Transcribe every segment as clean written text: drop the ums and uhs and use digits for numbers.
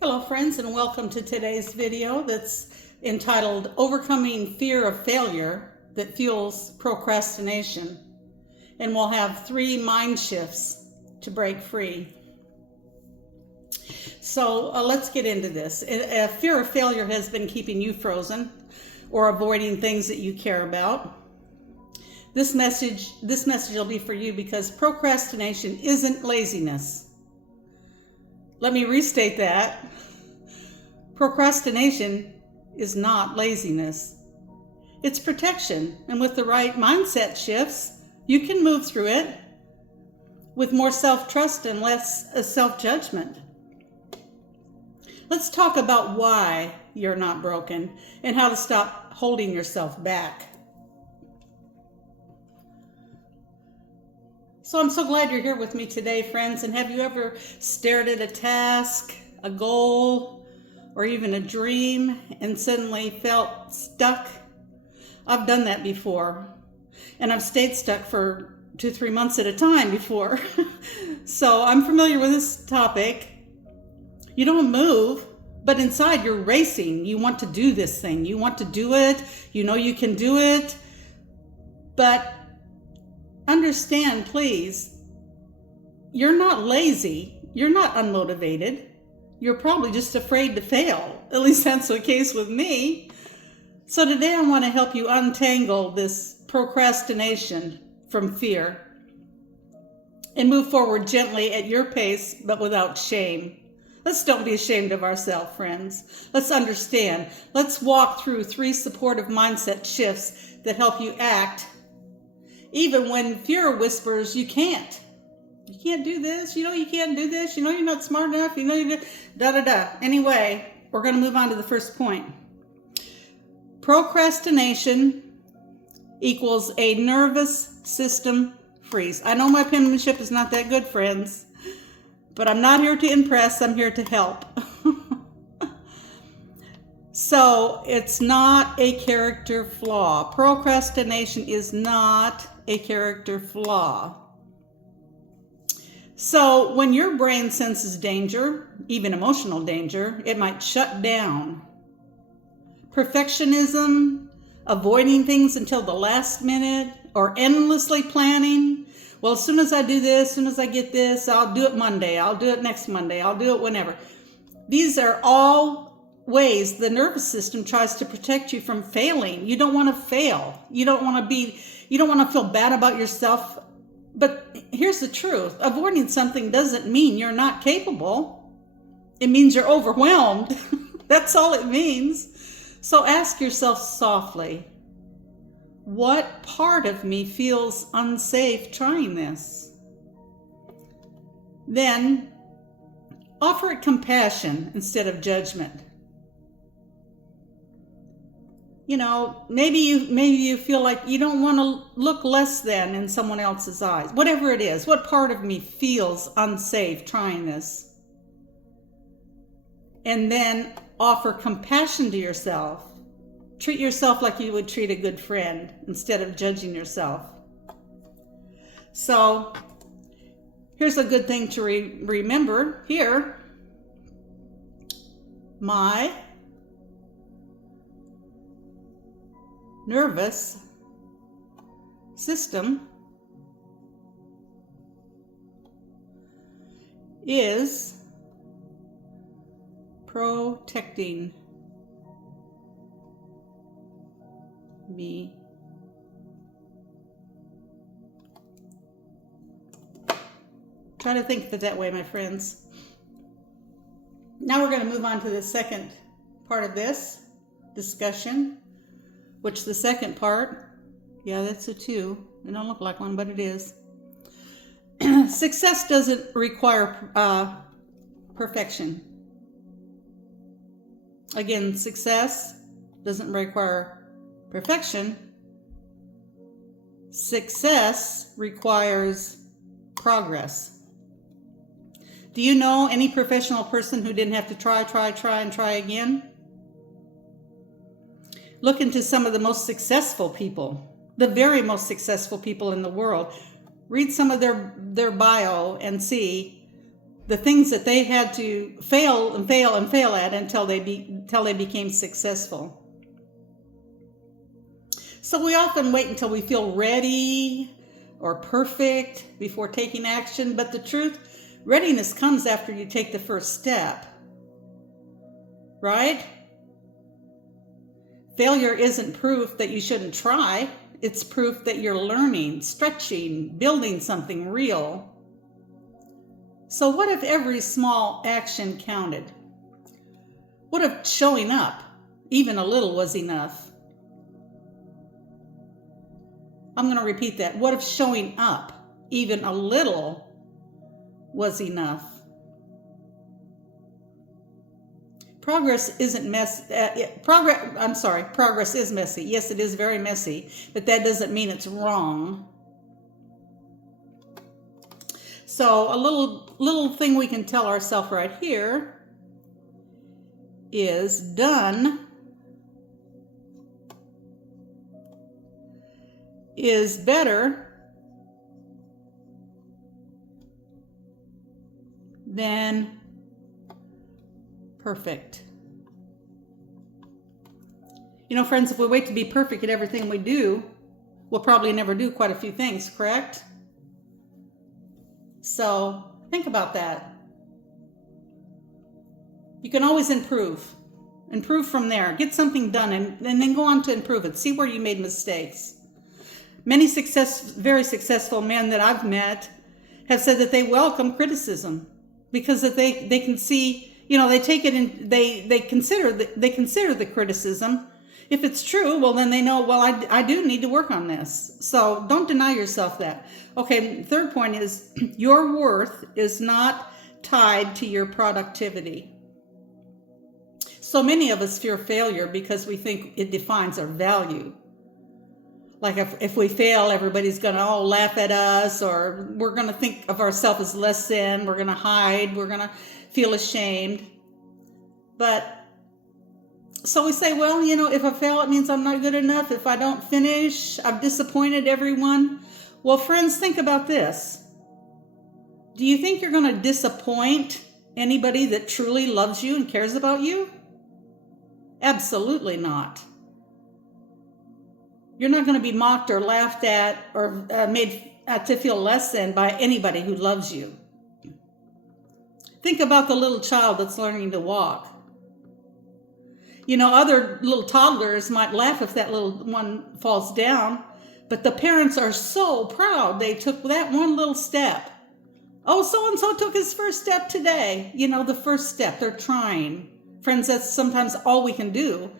Hello friends, and welcome to today's video that's entitled Overcoming Fear of Failure that Fuels Procrastination. And we'll have 3 mind shifts to break free. So let's get into this. Fear of failure has been keeping you frozen or avoiding things that you care about. This message will be for you because procrastination isn't laziness. Let me restate that. Procrastination is not laziness. It's protection, and with the right mindset shifts, you can move through it with more self-trust and less self-judgment. Let's talk about why you're not broken and how to stop holding yourself back. So I'm so glad you're here with me today, friends. And have you ever stared at a task, a goal, or even a dream and suddenly felt stuck? I've done that before. And I've stayed stuck for 2-3 months at a time before. So I'm familiar with this topic. You don't move, but inside you're racing. You want to do this thing. You want to do it. You know you can do it. But understand, please, you're not lazy. You're not unmotivated. You're probably just afraid to fail. At least that's the case with me. So today I want to help you untangle this procrastination from fear and move forward gently at your pace, but without shame. Let's don't be ashamed of ourselves, friends. Let's understand. Let's walk through 3 supportive mindset shifts that help you act even when fear whispers you can't. You can't do this. You know you can't do this. You know you're not smart enough. You know you da-da-da. Anyway, we're going to move on to the first point. Procrastination equals a nervous system freeze. I know my penmanship is not that good, friends, but I'm not here to impress. I'm here to help. So it's not a character flaw. Procrastination is not a character flaw. So when your brain senses danger, even emotional danger, it might shut down. Perfectionism, avoiding things until the last minute, or endlessly planning. Well, as soon as I do this, as soon as I get this, I'll do it Monday, I'll do it next Monday, I'll do it whenever. These are all ways the nervous system tries to protect you from failing. You don't want to fail. You don't want to feel bad about yourself. But here's the truth. Avoiding something doesn't mean you're not capable. It means you're overwhelmed. That's all it means. So ask yourself softly, what part of me feels unsafe trying this? Then offer it compassion instead of judgment. You know, maybe you feel like you don't want to look less than in someone else's eyes. Whatever it is, what part of me feels unsafe trying this? And then offer compassion to yourself. Treat yourself like you would treat a good friend instead of judging yourself. So here's a good thing to remember here. My nervous system is protecting me. Try to think of it that way, my friends. Now we're going to move on to the second part of this discussion, which the second part, yeah, that's a 2. It don't look like one, but it is. Success doesn't require perfection. Again, success doesn't require perfection. Success requires progress. Do you know any professional person who didn't have to try again? Look into some of the most successful people, the very most successful people in the world. Read some of their bio and see the things that they had to fail and fail and fail at until they became successful. So we often wait until we feel ready or perfect before taking action, but the truth, readiness comes after you take the first step, right? Failure isn't proof that you shouldn't try. It's proof that you're learning, stretching, building something real. So what if every small action counted? What if showing up, even a little, was enough? I'm going to repeat that. What if showing up, even a little, was enough? Progress isn't messy. Progress is messy. Yes, it is very messy, but that doesn't mean it's wrong. So a little thing we can tell ourselves right here is done is better than perfect. You know, friends, if we wait to be perfect at everything we do, we'll probably never do quite a few things, correct? So think about that. You can always improve from there, get something done, and then go on to improve it. See where you made mistakes. Many very successful men that I've met have said that they welcome criticism because that they can see, you know, they take it in, they consider the criticism. If it's true, well, then they know, well, I do need to work on this. So don't deny yourself that. Okay, third point is your worth is not tied to your productivity. So many of us fear failure because we think it defines our value. Like if we fail, everybody's going to all laugh at us, or we're going to think of ourselves as less than, we're going to hide, we're going to feel ashamed. But so we say, well, you know, if I fail, it means I'm not good enough. If I don't finish, I've disappointed everyone. Well, friends, think about this. Do you think you're going to disappoint anybody that truly loves you and cares about you? Absolutely not. You're not going to be mocked or laughed at or made to feel less than by anybody who loves you. Think about the little child that's learning to walk. You know, other little toddlers might laugh if that little one falls down, but the parents are so proud they took that one little step. Oh, so-and-so took his first step today. You know, the first step, they're trying. Friends, that's sometimes all we can do.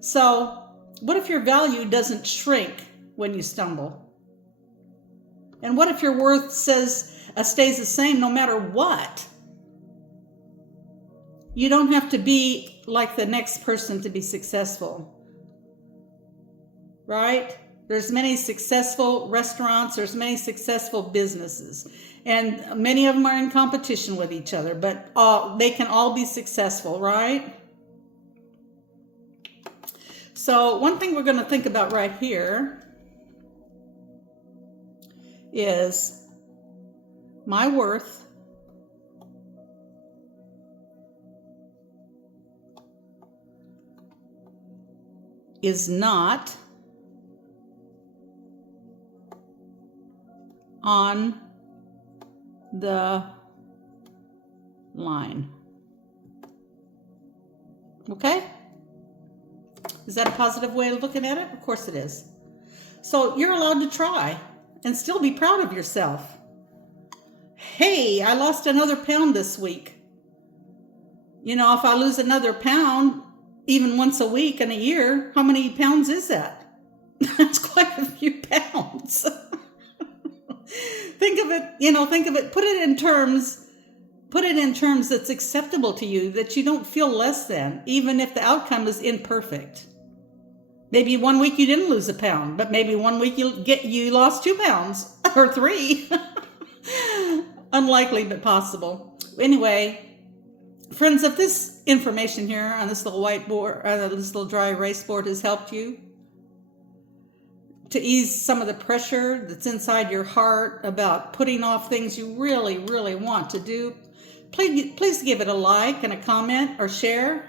So what if your value doesn't shrink when you stumble? And what if your worth stays the same no matter what? You don't have to be like the next person to be successful, right? There's many successful restaurants, there's many successful businesses, and many of them are in competition with each other, but they can all be successful, right? So one thing we're going to think about right here is my worth is not on the line. Okay? Is that a positive way of looking at it? Of course it is. So you're allowed to try and still be proud of yourself. Hey, I lost another pound this week. You know, if I lose another pound, even once a week in a year, how many pounds is that? That's quite a few pounds. Think of it, put it in terms that's acceptable to you, that you don't feel less than, even if the outcome is imperfect. Maybe one week you didn't lose a pound, but maybe one week you lost 2 pounds or 3. Unlikely, but possible. Anyway, friends, if this information here on this little whiteboard, this little dry erase board has helped you, to ease some of the pressure that's inside your heart about putting off things you really, really want to do, please give it a like and a comment or share.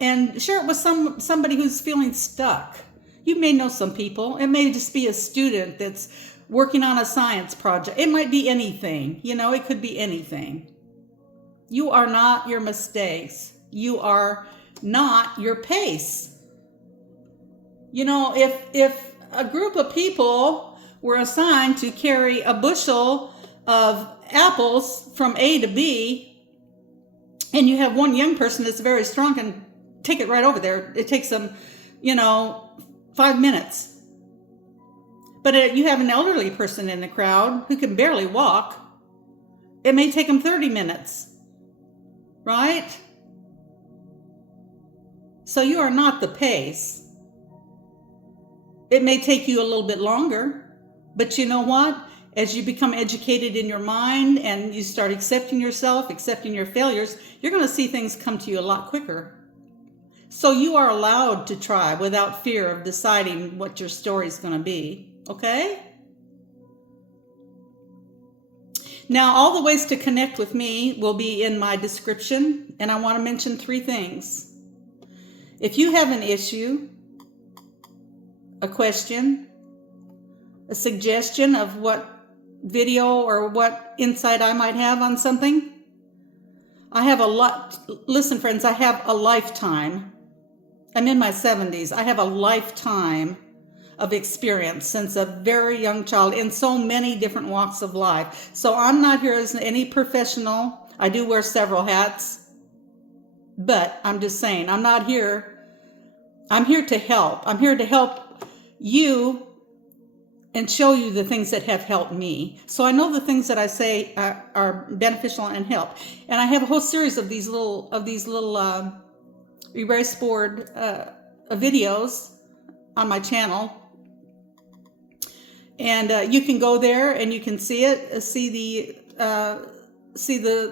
And share it with somebody who's feeling stuck. You may know some people. It may just be a student that's working on a science project. It might be anything. It could be anything. You are not your mistakes. You are not your pace. If a group of people were assigned to carry a bushel of apples from A to B, and you have one young person that's very strong and take it right over there, it takes them, 5 minutes. But you have an elderly person in the crowd who can barely walk. It may take them 30 minutes, right? So you are not the pace. It may take you a little bit longer, but you know what? As you become educated in your mind and you start accepting yourself, accepting your failures, you're going to see things come to you a lot quicker. So you are allowed to try without fear of deciding what your story is going to be, okay? Now, all the ways to connect with me will be in my description, and I want to mention 3 things. If you have an issue, a question, a suggestion of what video or what insight I might have on something, I have a lot. Listen, friends, I have a lifetime. I'm in my 70s. I have a lifetime of experience since a very young child in so many different walks of life. So I'm not here as any professional. I do wear several hats, but I'm just saying, I'm not here. I'm here to help. I'm here to help you and show you the things that have helped me. So I know the things that I say are beneficial and help. And I have a whole series of these little erase board videos on my channel. And you can go there and you can see it, see the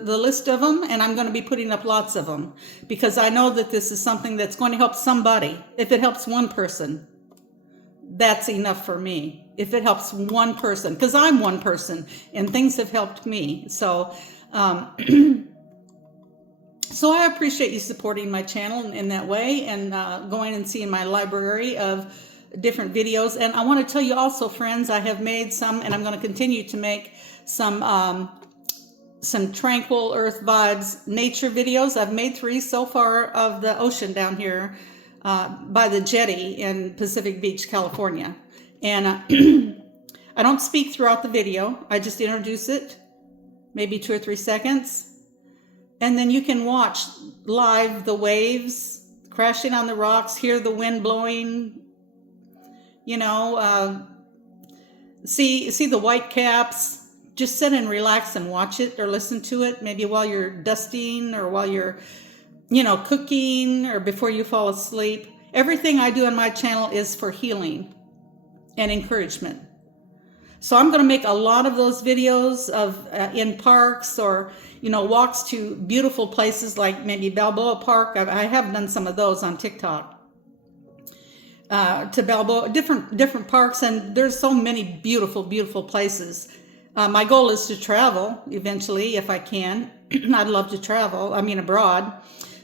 list of them, and I'm going to be putting up lots of them because I know that this is something that's going to help somebody. If it helps one person, that's enough for me. If it helps one person, because I'm one person and things have helped me. So, so I appreciate you supporting my channel in that way and going and seeing my library of different videos. And I want to tell you also, friends, I have made some, and I'm going to continue to make some Tranquil Earth Vibes nature videos. I've made 3 so far of the ocean down here by the jetty in Pacific Beach, California. And I don't speak throughout the video. I just introduce it, maybe 2 or 3 seconds. And then you can watch live the waves crashing on the rocks, hear the wind blowing, see the white caps. Just sit and relax and watch it or listen to it, maybe while you're dusting or while you're, cooking or before you fall asleep. Everything I do on my channel is for healing and encouragement. So I'm going to make a lot of those videos of in parks or, walks to beautiful places like maybe Balboa Park. I have done some of those on TikTok. To Balboa, different parks, and there's so many beautiful, beautiful places. My goal is to travel eventually if I can. I'd love to travel, abroad.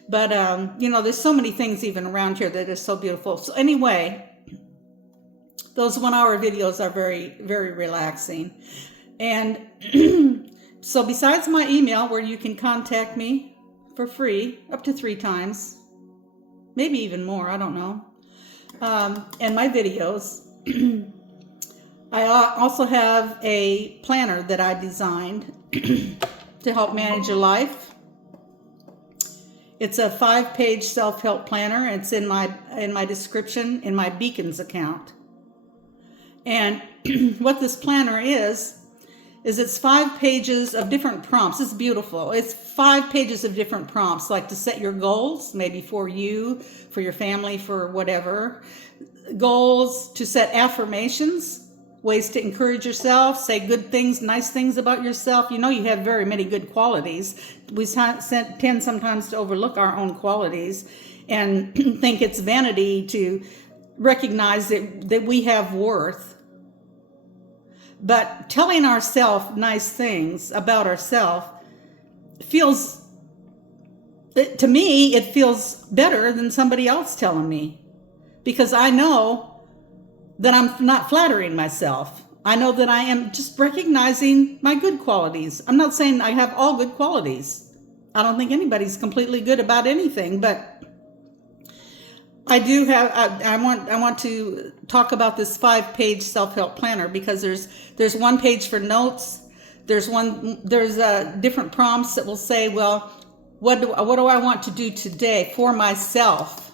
But, there's so many things even around here that is so beautiful. So anyway, those 1-hour videos are very, very relaxing. And so besides my email where you can contact me for free up to 3 times, maybe even more, I don't know, and my videos, I also have a planner that I designed to help manage your life. It's a 5-page self-help planner. It's in my description in my Beacons account. And what this planner is it's 5 pages of different prompts. It's beautiful. It's 5 pages of different prompts, like to set your goals, maybe for you, for your family, for whatever. Goals, to set affirmations, ways to encourage yourself, say good things, nice things about yourself. You have very many good qualities. We tend sometimes to overlook our own qualities and think it's vanity to recognize that we have worth. But telling ourselves nice things about ourselves feels, to me, it feels better than somebody else telling me. Because I know that I'm not flattering myself. I know that I am just recognizing my good qualities. I'm not saying I have all good qualities. I don't think anybody's completely good about anything, but I do have, I want to talk about this 5-page self-help planner, because there's one page for notes. There's different prompts that will say, well, what do I want to do today for myself?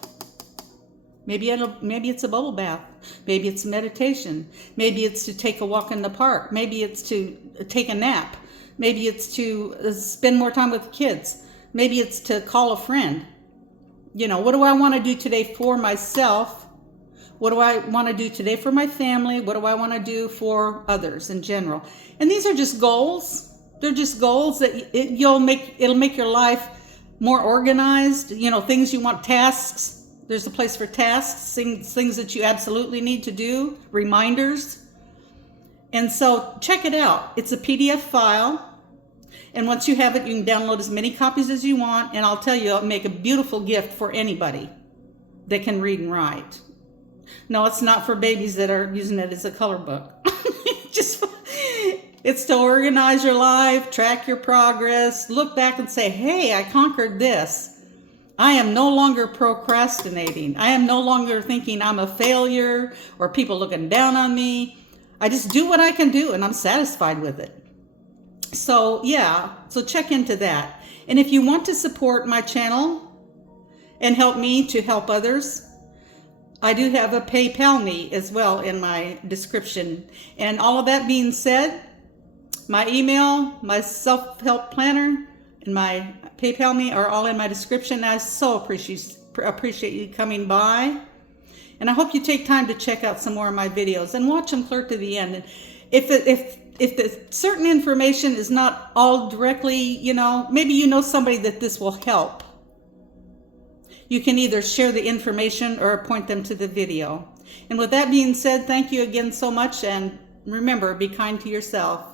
Maybe it's a bubble bath. Maybe it's meditation. Maybe it's to take a walk in the park. Maybe it's to take a nap. Maybe it's to spend more time with the kids. Maybe it's to call a friend. You know, what do I want to do today for myself? What do I want to do today for my family? What do I want to do for others in general? And these are just goals. They're just goals that it'll make your life more organized. You know, things you want, tasks. There's a place for tasks, things that you absolutely need to do, reminders. And so check it out. It's a PDF file. And once you have it, you can download as many copies as you want. And I'll tell you, it'll make a beautiful gift for anybody that can read and write. No, it's not for babies that are using it as a color book. It's to organize your life, track your progress, look back and say, hey, I conquered this. I am no longer procrastinating. I am no longer thinking I'm a failure or people looking down on me. I just do what I can do and I'm satisfied with it. So yeah, so check into that. And if you want to support my channel and help me to help others, I do have a PayPal me as well in my description. And all of that being said, my email, my self-help planner, and my PayPal me are all in my description. I so appreciate you coming by. And I hope you take time to check out some more of my videos and watch them clear to the end. And if the certain information is not all directly, you know, maybe you know somebody that this will help. You can either share the information or point them to the video. And with that being said, thank you again so much. And remember, be kind to yourself.